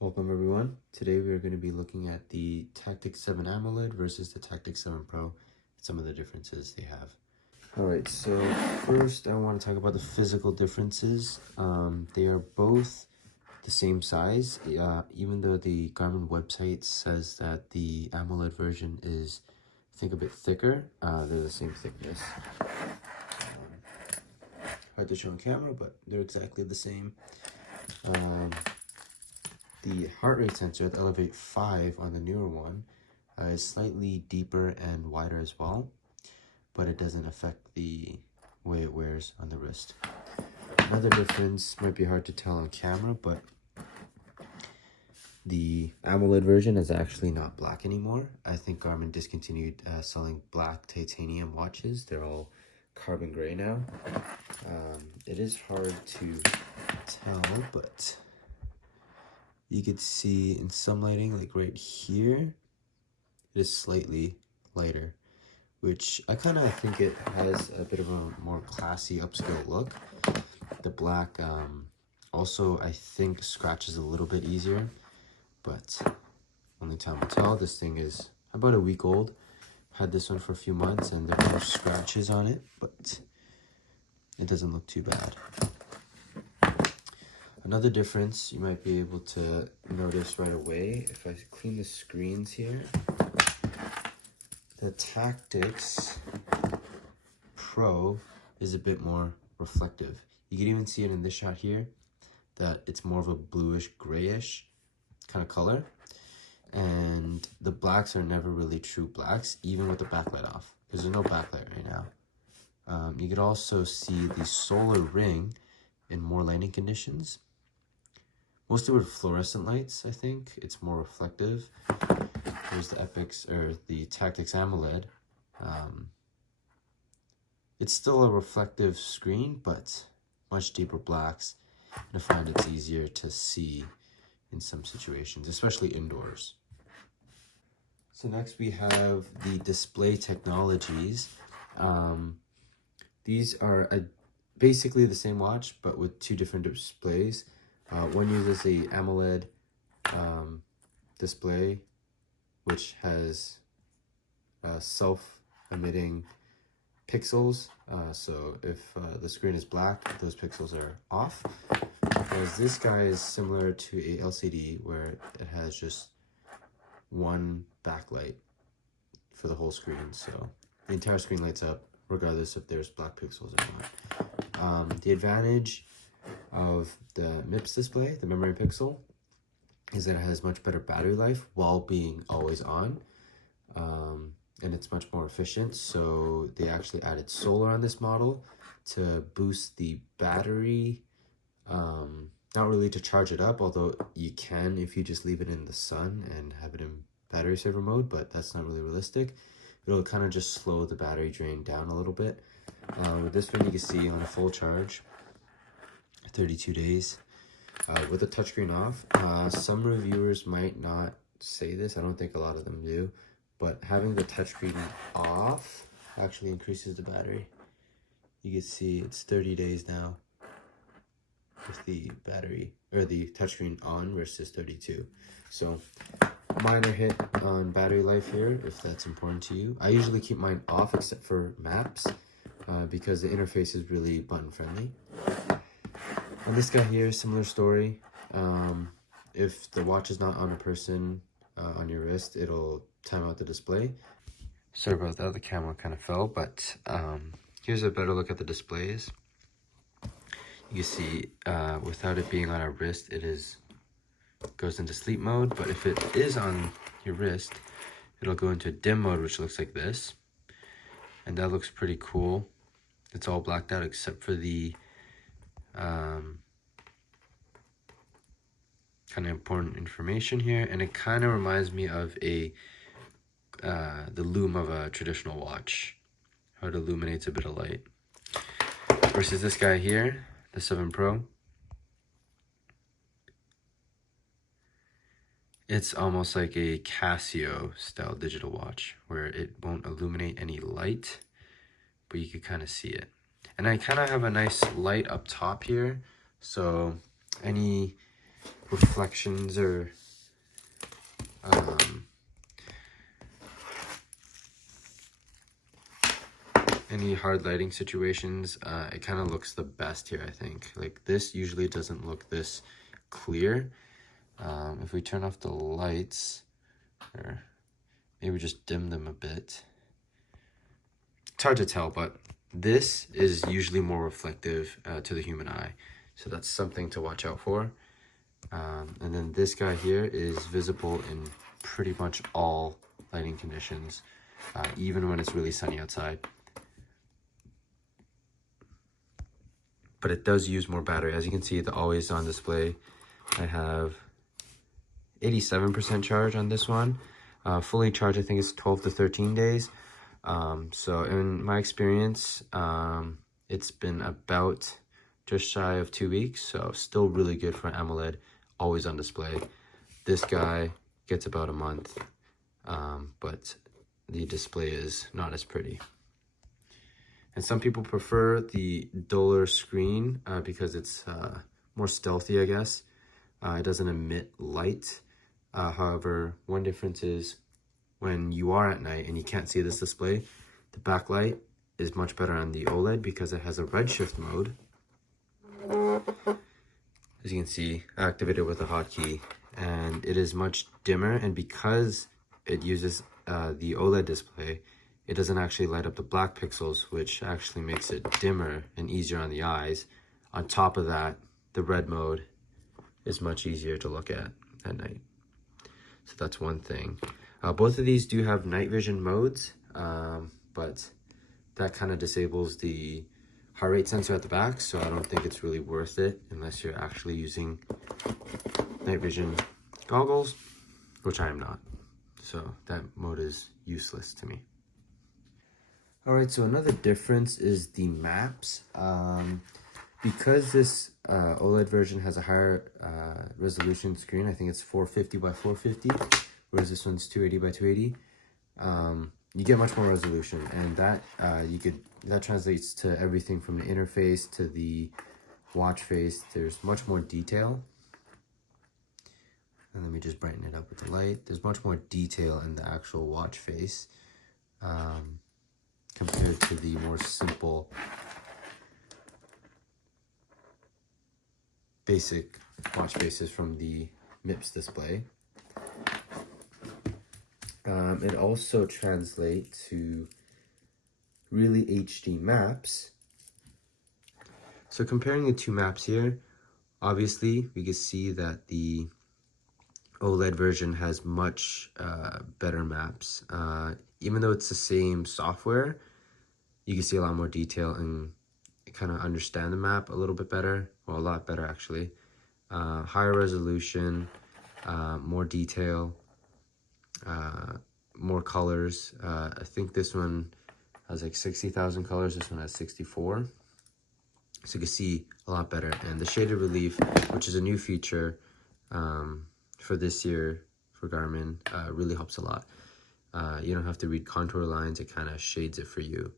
Welcome everyone. Today we are going to be looking at the Tactix 7 AMOLED versus the Tactix 7 Pro and some of the differences they have. Alright, so first I want to talk about the physical differences. They are both the same size, even though the Garmin website says that the AMOLED version is, I think, a bit thicker. They're the same thickness. Hard to show on camera, but they're exactly the same. The heart rate sensor at Elevate 5 on the newer one is slightly deeper and wider as well, but it doesn't affect the way it wears on the wrist. Another difference might be hard to tell on camera, but the AMOLED version is actually not black anymore. I think Garmin discontinued selling black titanium watches. They're all carbon gray now. It is hard to tell, but you could see in some lighting, like right here, it is slightly lighter, which I kind of think it has a bit of a more classy upscale look. The black also, I think, scratches a little bit easier, but only time will tell. This thing is about a week old. Had this one for a few months and there are scratches on it, but it doesn't look too bad. Another difference you might be able to notice right away, if I clean the screens here, the Tactix Pro is a bit more reflective. You can even see it in this shot here, that it's more of a bluish grayish kind of color. And the blacks are never really true blacks, even with the backlight off, because there's no backlight right now. You could also see the solar ring in more lighting conditions. Mostly with fluorescent lights, I think. It's more reflective. Here's the the Tactix AMOLED. It's still a reflective screen, but much deeper blacks. And I find it's easier to see in some situations, especially indoors. So next we have the display technologies. These are basically the same watch, but with two different displays. One uses the AMOLED display, which has self-emitting pixels. So if the screen is black, those pixels are off. Whereas this guy is similar to a LCD, where it has just one backlight for the whole screen. So the entire screen lights up, regardless if there's black pixels or not. The advantage of the MIPS display, the memory pixel, is that it has much better battery life while being always on, and it's much more efficient. So they actually added solar on this model to boost the battery, not really to charge it up, although you can if you just leave it in the sun and have it in battery saver mode, but that's not really realistic. It'll kind of just slow the battery drain down a little bit. With this one, you can see on a full charge, 32 days with the touchscreen off. Some reviewers might not say this, I don't think a lot of them do, but having the touchscreen off actually increases the battery. You can see it's 30 days now with the battery or the touchscreen on versus 32. So minor hit on battery life here if that's important to you. I usually keep mine off except for maps because the interface is really button friendly. On this guy here, similar story. If the watch is not on a person on your wrist, it'll time out the display. Sorry about that, the camera kind of fell, but here's a better look at the displays. You can see without it being on our wrist, goes into sleep mode, but if it is on your wrist, it'll go into dim mode, which looks like this. And that looks pretty cool. It's all blacked out except for the kind of important information here, and it kind of reminds me of the loom of a traditional watch, how it illuminates a bit of light. Versus this guy here, the 7 Pro. It's almost like a Casio style digital watch where it won't illuminate any light, but you can kind of see it. And I kind of have a nice light up top here, so any reflections or any hard lighting situations, it kind of looks the best here, I think. Like, this usually doesn't look this clear. If we turn off the lights, or maybe just dim them a bit, it's hard to tell, but this is usually more reflective to the human eye. So that's something to watch out for. And then this guy here is visible in pretty much all lighting conditions, even when it's really sunny outside. But it does use more battery. As you can see, the always on display, I have 87% charge on this one. Fully charged, I think it's 12 to 13 days. So in my experience, it's been about just shy of 2 weeks. So still really good for AMOLED, always on display. This guy gets about a month, but the display is not as pretty. And some people prefer the duller screen because it's more stealthy, I guess. It doesn't emit light. However, one difference is when you are at night and you can't see this display, the backlight is much better on the OLED because it has a redshift mode. As you can see, activated with a hotkey, and it is much dimmer. And because it uses the OLED display, it doesn't actually light up the black pixels, which actually makes it dimmer and easier on the eyes. On top of that, the red mode is much easier to look at night. So that's one thing. Both of these do have night vision modes, but that kind of disables the heart rate sensor at the back, so I don't think it's really worth it unless you're actually using night vision goggles, which I am not. So that mode is useless to me. Alright, so another difference is the maps. Because this OLED version has a higher resolution screen, I think it's 450 by 450, whereas this one's 280 by 280. You get much more resolution, and that translates to everything from the interface to the watch face. There's much more detail. And let me just brighten it up with the light. There's much more detail in the actual watch face compared to the more simple, basic watch faces from the MIPS display. It also translates to really HD maps. So comparing the two maps here, obviously we can see that the OLED version has much better maps. Even though it's the same software, you can see a lot more detail and kind of understand the map a little bit better. Well, a lot better actually. Higher resolution, more detail, more colors. I think this one has like 60,000 colors. This one has 64. So you can see a lot better. And the shaded relief, which is a new feature for this year for Garmin, really helps a lot. You don't have to read contour lines. It kind of shades it for you.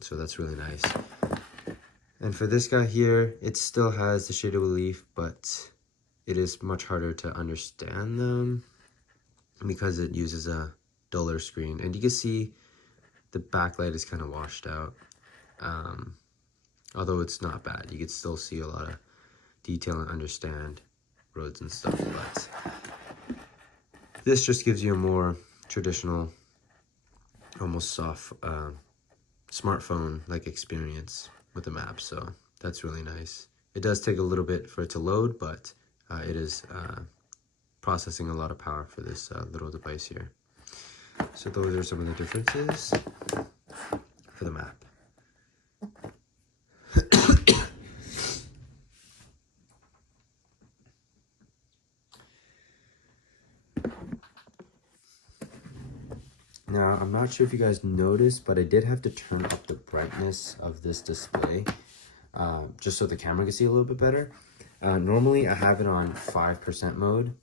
So that's really nice. And for this guy here, it still has the shaded relief, but it is much harder to understand them because it uses a duller screen. And you can see the backlight is kind of washed out. Although it's not bad, you can still see a lot of detail and understand roads and stuff. But this just gives you a more traditional, almost soft smartphone-like experience with the map. So that's really nice. It does take a little bit for it to load, but it is processing a lot of power for this little device here. So those are some of the differences for the map. Now, I'm not sure if you guys noticed, but I did have to turn up the brightness of this display just so the camera can see a little bit better. Normally, I have it on 5% mode.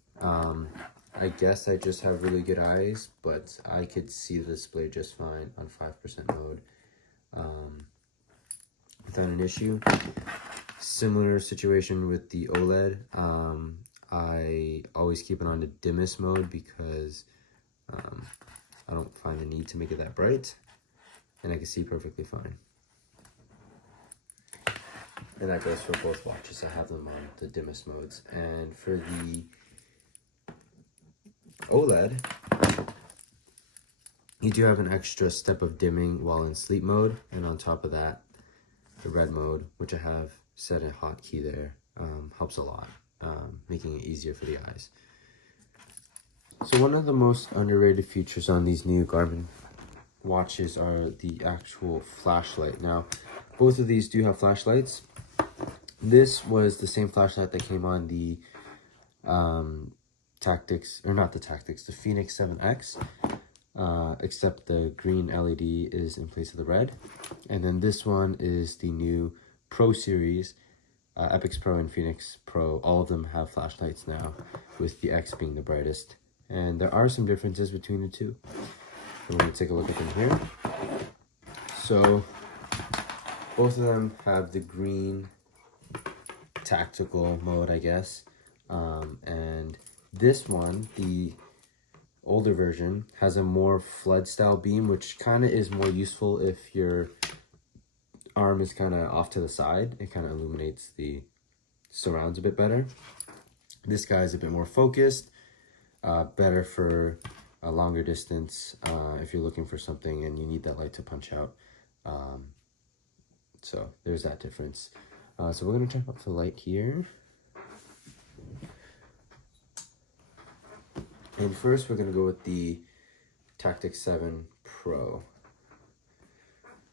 I guess I just have really good eyes, but I could see the display just fine on 5% mode without an issue. Similar situation with the OLED. I always keep it on the dimmest mode because I don't find the need to make it that bright, and I can see perfectly fine. And that goes for both watches. I have them on the dimmest modes. And for the OLED, you do have an extra step of dimming while in sleep mode, and on top of that, the red mode, which I have set a hotkey there, helps a lot, making it easier for the eyes. So one of the most underrated features on these new Garmin watches are the actual flashlight. Now, both of these do have flashlights. This was the same flashlight that came on the Tactix, or not the Tactix, the Fenix 7X, except the green LED is in place of the red. And then this one is the new Pro Series, Epix Pro and Fenix Pro. All of them have flashlights now, with the X being the brightest. And there are some differences between the two. So we're going to take a look at them here. So both of them have the green tactical mode, I guess. And this one, the older version, has a more flood style beam, which kind of is more useful if your arm is kind of off to the side. It kind of illuminates the surrounds a bit better. This guy is a bit more focused, better for a longer distance if you're looking for something and you need that light to punch out. So there's that difference. So we're going to turn up the light here. And first we're going to go with the Tactix 7 Pro.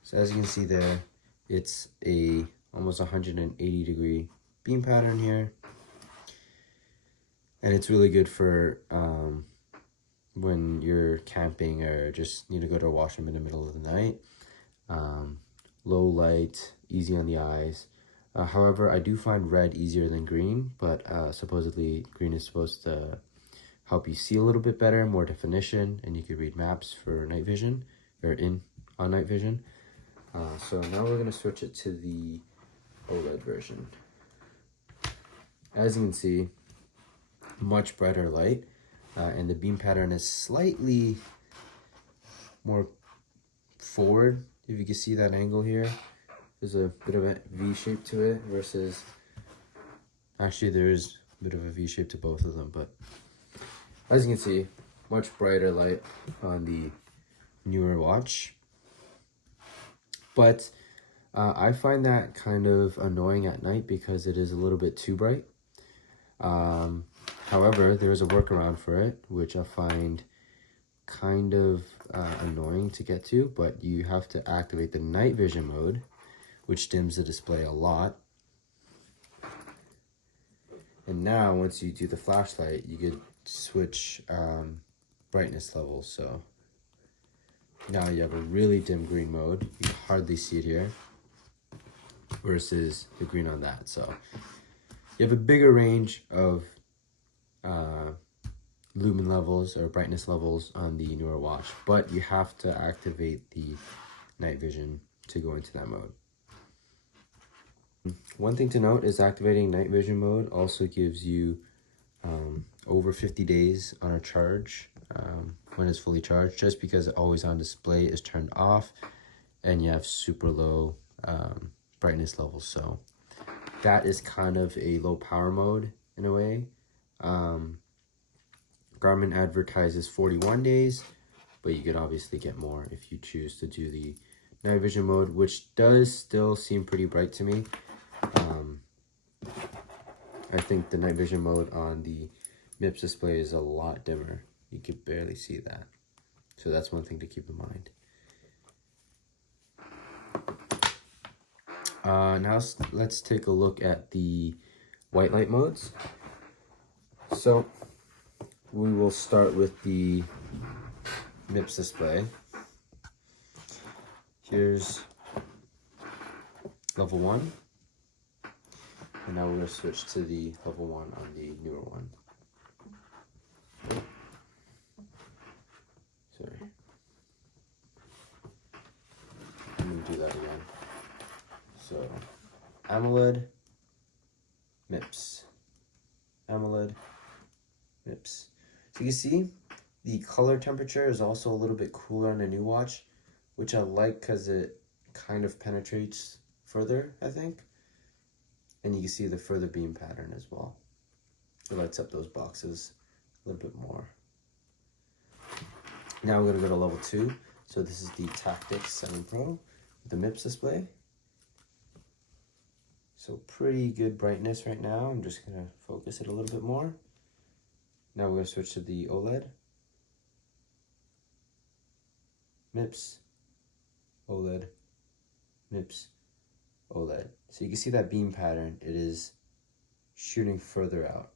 So as you can see there, it's a almost 180 degree beam pattern here. And it's really good for when you're camping or just need to go to a washroom in the middle of the night. Low light, easy on the eyes. However, I do find red easier than green, but supposedly green is supposed to help you see a little bit better, more definition, and you can read maps for night vision, or on night vision. So now we're going to switch it to the OLED version. As you can see, much brighter light, and the beam pattern is slightly more forward. If you can see that angle here, there's a bit of a V shape to it versus, actually there's a bit of a V shape to both of them, but as you can see, much brighter light on the newer watch. But I find that kind of annoying at night because it is a little bit too bright. However, there is a workaround for it, which I find kind of annoying to get to, but you have to activate the night vision mode, which dims the display a lot. And now once you do the flashlight, you could switch brightness levels. So now you have a really dim green mode. You can hardly see it here versus the green on that. So you have a bigger range of lumen levels or brightness levels on the newer watch, but you have to activate the night vision to go into that mode. One thing to note is activating night vision mode also gives you over 50 days on a charge when it's fully charged, just because always on display is turned off and you have super low brightness levels. So that is kind of a low power mode in a way. Garmin advertises 41 days, but you could obviously get more if you choose to do the night vision mode, which does still seem pretty bright to me. I think the night vision mode on the MIPS display is a lot dimmer. You can barely see that. So that's one thing to keep in mind. Now let's take a look at the white light modes. So we will start with the MIPS display. Here's level 1. And now we're going to switch to the level 1 on the newer one. Sorry. I'm going to do that again. So, AMOLED, OLED, MIPS. So you can see the color temperature is also a little bit cooler on the new watch, which I like because it kind of penetrates further, I think. And you can see the further beam pattern as well. It lights up those boxes a little bit more. Now we're going to go to level 2. So this is the Tactix 7 Pro with the MIPS display. So pretty good brightness right now. I'm just going to focus it a little bit more. Now we're going to switch to the OLED. MIPS, OLED, MIPS, OLED. So you can see that beam pattern. It is shooting further out.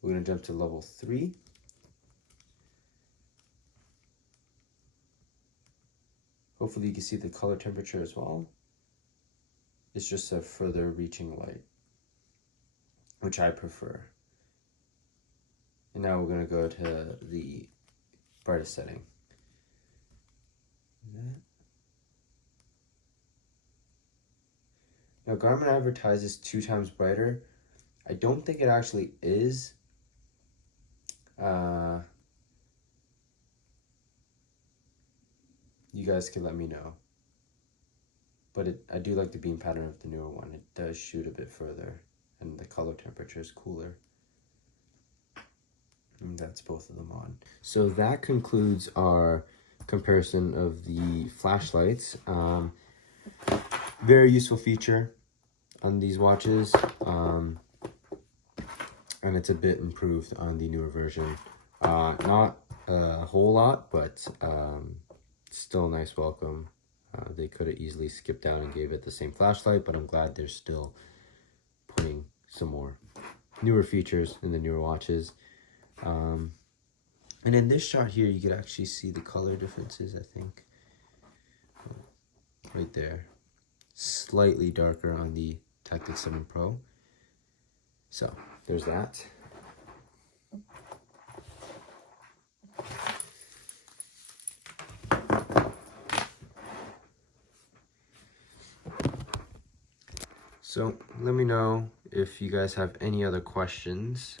We're going to jump to level 3. Hopefully you can see the color temperature as well. It's just a further reaching light, which I prefer. And now we're going to go to the brightest setting. Now Garmin advertises 2 times brighter. I don't think it actually is. You guys can let me know. But I do like the beam pattern of the newer one. It does shoot a bit further, and the color temperature is cooler. And that's both of them on. So that concludes our comparison of the flashlights. Very useful feature on these watches. And it's a bit improved on the newer version. Not a whole lot, but still a nice welcome. They could have easily skipped down and gave it the same flashlight, but I'm glad they're still putting some more newer features in the newer watches. And in this shot here, you could actually see the color differences, I think. Right there. Slightly darker on the Tactix 7 Pro. So, there's that. So let me know if you guys have any other questions.